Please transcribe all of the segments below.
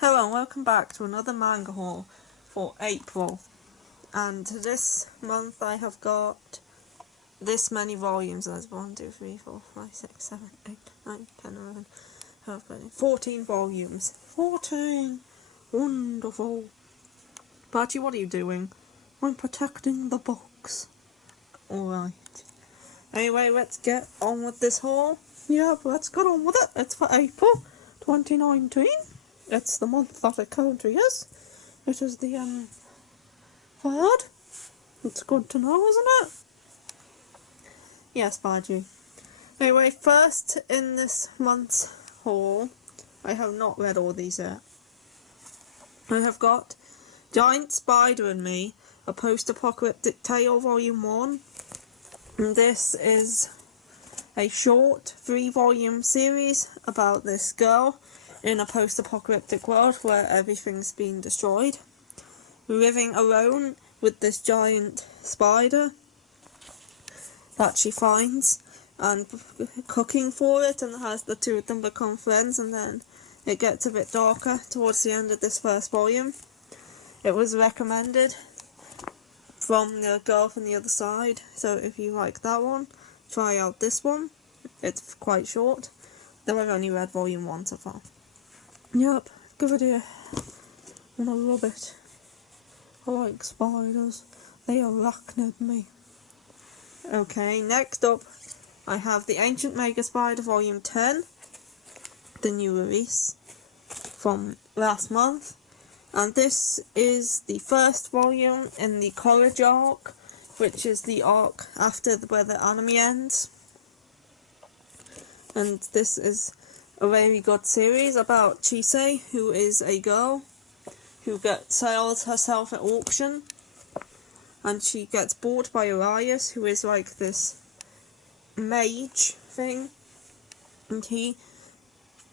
Hello and welcome back to another manga haul for April. And this month I have got this many volumes. There's 1, 2, 3, 4, 5, 6, 7, 8, 9, 10, 11, 12, 13, 14 volumes. 14! Wonderful. Badgy, what are you doing? I'm protecting the books. Alright. Anyway, let's get on with this haul. Yep, let's get on with it. It's for April 2019. It's the month that it currently is. It is the, 3rd. It's good to know, isn't it? Yes, Badgy. Anyway, first in this month's haul, I have not read all these yet. I have got Giant Spider and Me, a post-apocalyptic tale, volume 1. And this is a short 3-volume series about this girl in a post-apocalyptic world where everything's been destroyed, living alone with this giant spider that she finds and cooking for it, and has the two of them become friends, and then it gets a bit darker towards the end of this first volume. It was recommended from the girl from the other side, so if you like that one, try out this one. It's quite short, though I've only read volume 1 so far. Yep, good idea. I love it. I like spiders. They arachnid me. Okay, next up I have The Ancient Mega Spider Volume 10, the new release from last month. And this is the first volume in the college arc, which is the arc after where the anime ends. And this is a very good series about Chise, who is a girl who sells herself at auction, and she gets bought by Arias, who is like this mage thing, and he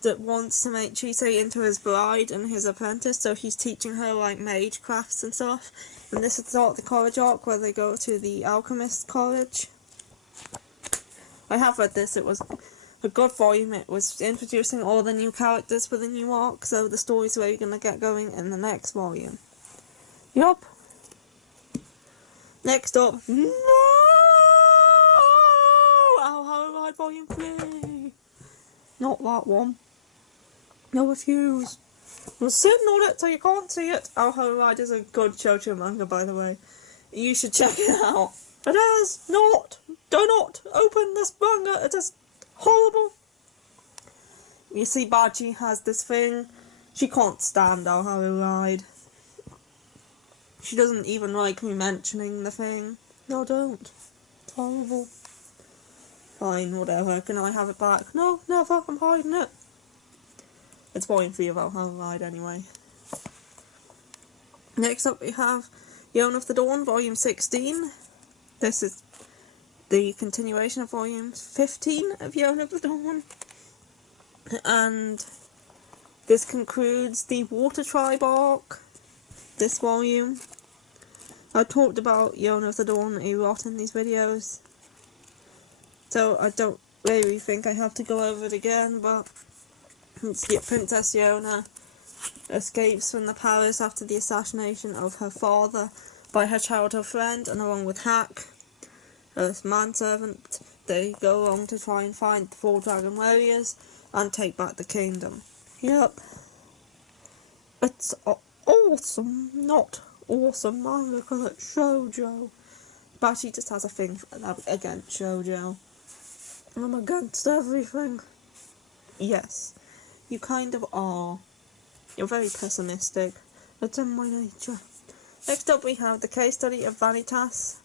that wants to make Chise into his bride and his apprentice, so he's teaching her like mage crafts and stuff. And this is the college arc where they go to the alchemist college. I have read this. It was a good volume. It was introducing all the new characters for the new arc, so the story's really going to get going in the next volume. Yup. Next up, no! Our Hollow Ride Volume 3! Not that one. No, refuse. I'm sitting on it so you can't see it. Our Hollow Ride is a good shoujo manga, by the way. You should check it out. It is not. Do not open this manga. It is horrible. You see, Badgy has this thing. She can't stand Our Hollow Ride. She doesn't even like me mentioning the thing. No, don't. It's horrible. Fine, whatever. Can I have it back? No, never. I'm hiding it. It's volume 3 of Our Hollow Ride anyway. Next up we have Yawn of the Dawn, volume 16. This is the continuation of volume 15 of Yawn of the Dawn. And this concludes the Water Tribe arc, this volume. I talked about Yawn of the Dawn a lot in these videos, so I don't really think I have to go over it again, but Princess Yona escapes from the palace after the assassination of her father by her childhood friend, and along with Hack, her manservant, they go along to try and find the 4 dragon warriors and take back the kingdom. Yep. It's awesome, not awesome manga because it's shoujo. But she just has a thing against shoujo. I'm against everything. Yes, you kind of are. You're very pessimistic. It's in my nature. Next up we have the case study of Vanitas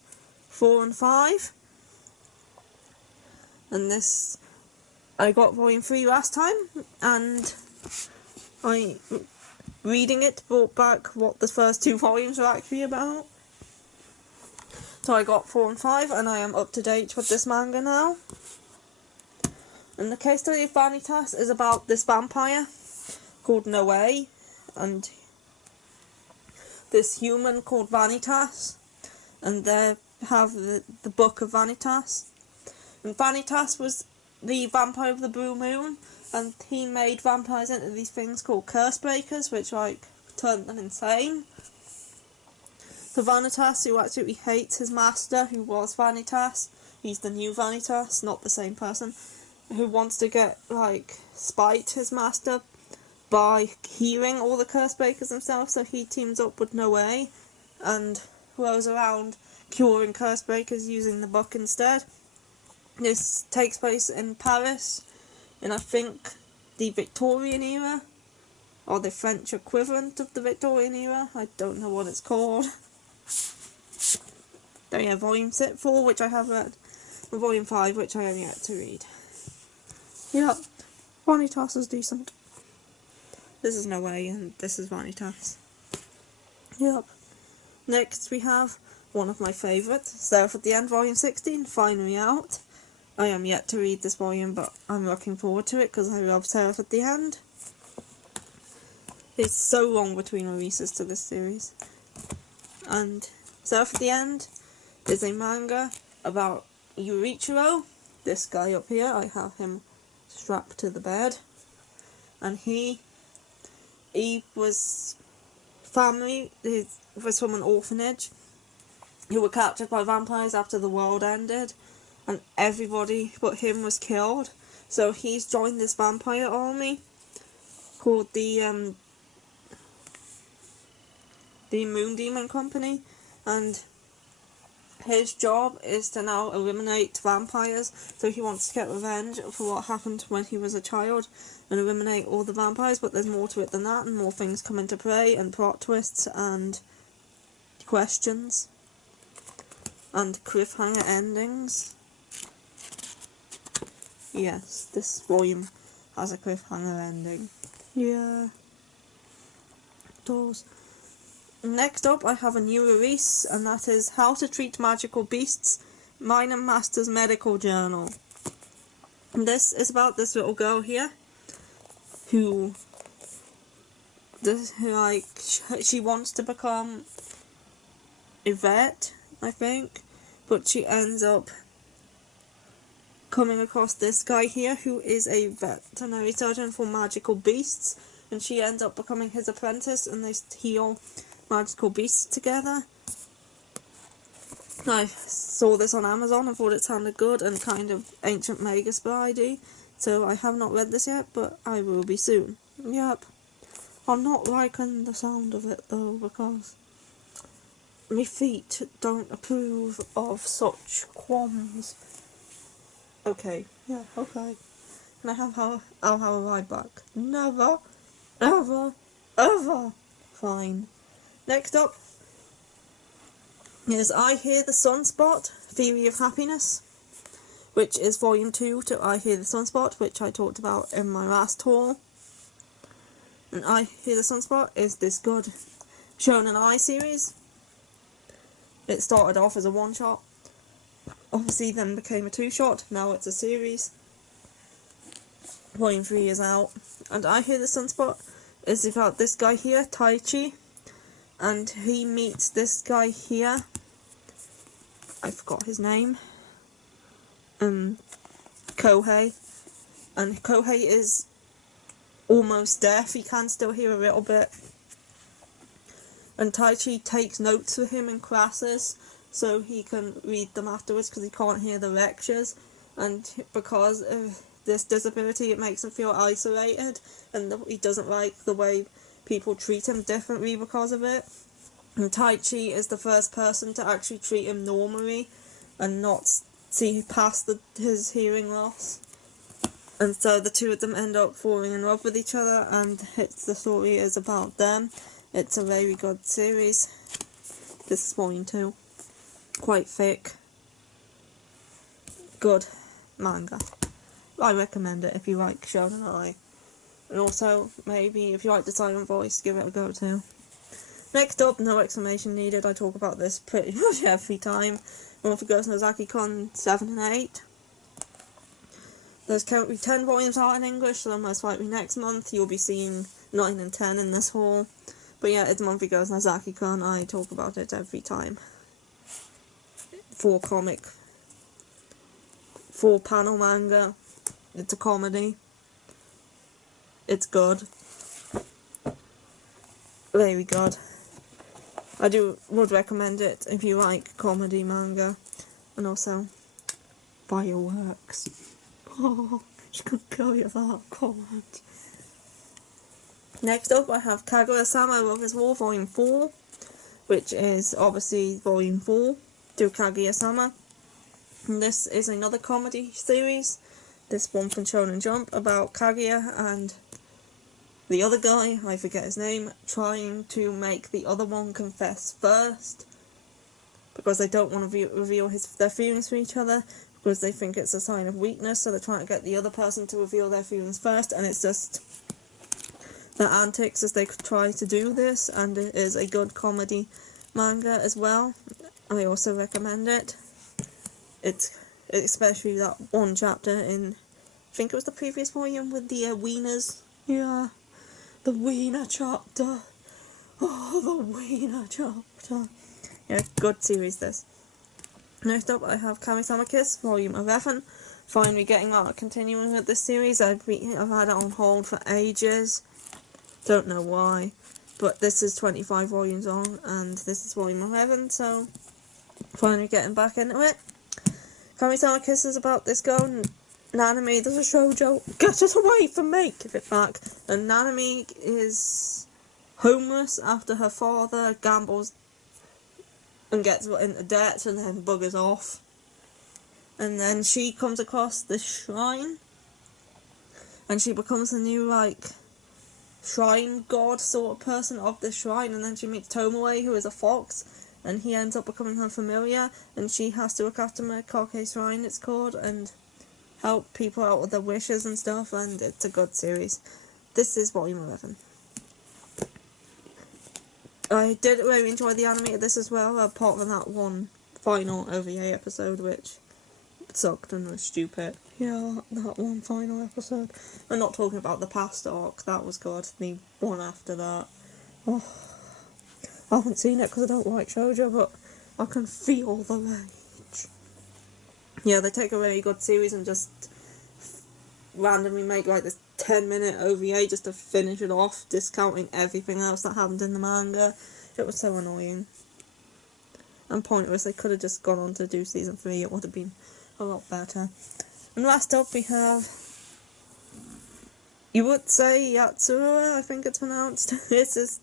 4 and 5. And this, I got volume 3 last time, and reading it brought back what the first 2 volumes were actually about. So I got 4 and 5, and I am up to date with this manga now. And the case study of Vanitas is about this vampire called Noe, and this human called Vanitas, and they have the book of Vanitas. And Vanitas was the vampire of the Blue Moon, and he made vampires into these things called curse breakers, which like turned them insane. So Vanitas, who absolutely hates his master, who was Vanitas, he's the new Vanitas, not the same person, who wants to get like spite his master by healing all the curse breakers himself, so he teams up with Noé and goes around curing curse breakers using the book instead. This takes place in Paris in I think the Victorian era, or the French equivalent of the Victorian era. I don't know what it's called. Then yeah, volume 4, which I have read, and volume 5, which I have yet to read. Yep, Vanitas is decent. This is Noé, and this is Vanitas. Yep. Next we have one of my favourites, Seraph at the End, volume 16, finally out. I am yet to read this volume, but I'm looking forward to it because I love Seraph at the End. It's so long between releases to this series. And Seraph at the End is a manga about Yurichiro, this guy up here. I have him strapped to the bed. And he was family, he was from an orphanage who were captured by vampires after the world ended, and everybody but him was killed. So he's joined this vampire army called the Moon Demon Company, and his job is to now eliminate vampires. So he wants to get revenge for what happened when he was a child and eliminate all the vampires, but there's more to it than that, and more things come into play, and plot twists, and questions, and cliffhanger endings. Yes, this volume has a cliffhanger ending. Yeah. It does. Next up, I have a new release, and that is How to Treat Magical Beasts, Mine and Master's Medical Journal. And this is about this little girl here, who she wants to become a vet, I think, but she ends up coming across this guy here who is a veterinary surgeon for magical beasts, and she ends up becoming his apprentice, and they heal magical beasts together. I saw this on Amazon and thought it sounded good and kind of ancient mega spidey, so I have not read this yet, but I will be soon. Yep. I'm not liking the sound of it though, because my feet don't approve of such qualms. Okay, yeah, okay. And I'll have a ride back. Never, ever, ever. Fine. Next up is I Hear the Sunspot, Theory of Happiness, which is volume 2 to I Hear the Sunspot, which I talked about in my last haul. And I Hear the Sunspot is this good Shonen Ai series. It started off as a one-shot, obviously then became a two-shot, now it's a series. Volume 3 is out, and I Hear the Sunspot is about this guy here, Taichi, and he meets this guy here, I forgot his name, Kohei, and Kohei is almost deaf, he can still hear a little bit, and Taichi takes notes for him in classes so he can read them afterwards because he can't hear the lectures, and because of this disability it makes him feel isolated, and he doesn't like the way people treat him differently because of it. And Taichi is the first person to actually treat him normally and not see past his hearing loss. And so the two of them end up falling in love with each other, and the story is about them. It's a very good series. This is volume 2. Quite thick. Good manga. I recommend it if you like Shonen Ai. And also, maybe if you like the silent voice, give it a go too. Next up, no explanation needed, I talk about this pretty much every time. One of the Girls Nozaki-kun 7 and 8. There's currently 10 volumes out in English, so most likely next month you'll be seeing 9 and 10 in this haul. But yeah, it's Monthly Girls Nozaki-kun, I talk about it every time. 4 panel manga, it's a comedy. it's good. Very good. I would recommend it if you like comedy manga. And also fireworks. Oh, she could kill you for that comment. Next up I have Kaguya-sama Love is War Volume 4, which is obviously Volume 4 to Kaguya-sama. And this is another comedy series, this one from Shonen Jump, about Kaguya and the other guy, I forget his name, trying to make the other one confess first, because they don't want to reveal their feelings to each other, because they think it's a sign of weakness, so they're trying to get the other person to reveal their feelings first, and it's just their antics as they try to do this, and it is a good comedy manga as well. I also recommend it. It's especially that one chapter in, I think it was the previous volume with the wieners. Yeah, the wiener chapter. Oh, the wiener chapter. Yeah, good series this. Next up I have Kami-sama Kiss Volume 11. Finally continuing with this series. I've had it on hold for ages. Don't know why. But this is 25 volumes on, and this is Volume 11, so finally getting back into it. Kami-sama Kiss is about this girl, Nanami. There's a shoujo. Get it away from me! Give it back. And Nanami is homeless after her father gambles and gets into debt and then buggers off. And then she comes across this shrine, and she becomes a new, shrine god sort of person of this shrine, and then she meets Tomoe, who is a fox, and he ends up becoming her familiar, and she has to look after Makoke Shrine, it's called, and help people out with their wishes and stuff, and it's a good series. This is Volume 11. I did really enjoy the anime of this as well, apart from that one final OVA episode, which sucked and was stupid. Yeah, that one final episode. I'm not talking about the past arc, that was good. The one after that. Oh, I haven't seen it because I don't like shoujo, but I can feel the rage. Yeah, they take a really good series and just randomly make this 10-minute OVA just to finish it off, discounting everything else that happened in the manga. It was so annoying and pointless. They could have just gone on to do season 3, it would have been a lot better. And last up we have, you would say Yatsura, I think it's pronounced. This is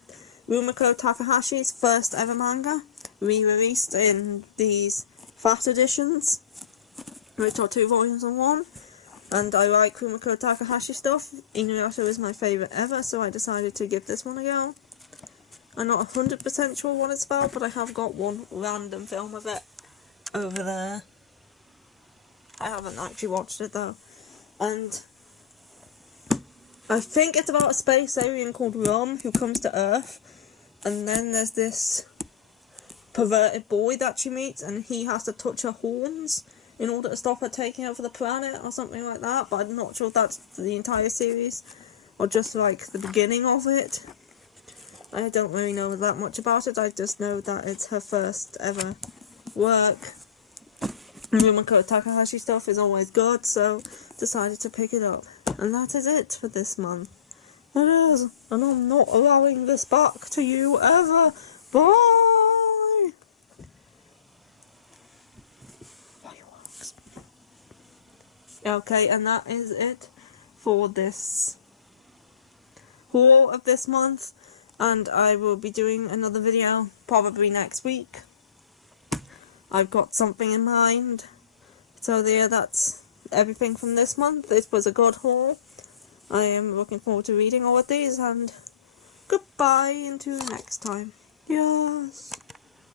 Rumiko Takahashi's first ever manga, re-released in these fat editions, which are 2 volumes in 1. And I like Rumiko Takahashi stuff. Inuyasha is my favourite ever, so I decided to give this one a go. I'm not 100% sure what it's about, but I have got one random film of it over there. I haven't actually watched it though. And I think it's about a space alien called Rum who comes to Earth, and then there's this perverted boy that she meets, and he has to touch her horns in order to stop her taking over the planet or something like that, but I'm not sure if that's the entire series or just the beginning of it. I don't really know that much about it, I just know that it's her first ever work. Rumiko Takahashi stuff is always good, so decided to pick it up. And that is it for this month. It is, and I'm not allowing this back to you ever. Bye! Fireworks. Okay, and that is it for this haul of this month, and I will be doing another video probably next week. I've got something in mind. So there, that's everything from this month. This was a good haul. I am looking forward to reading all of these, and goodbye until next time. Yes.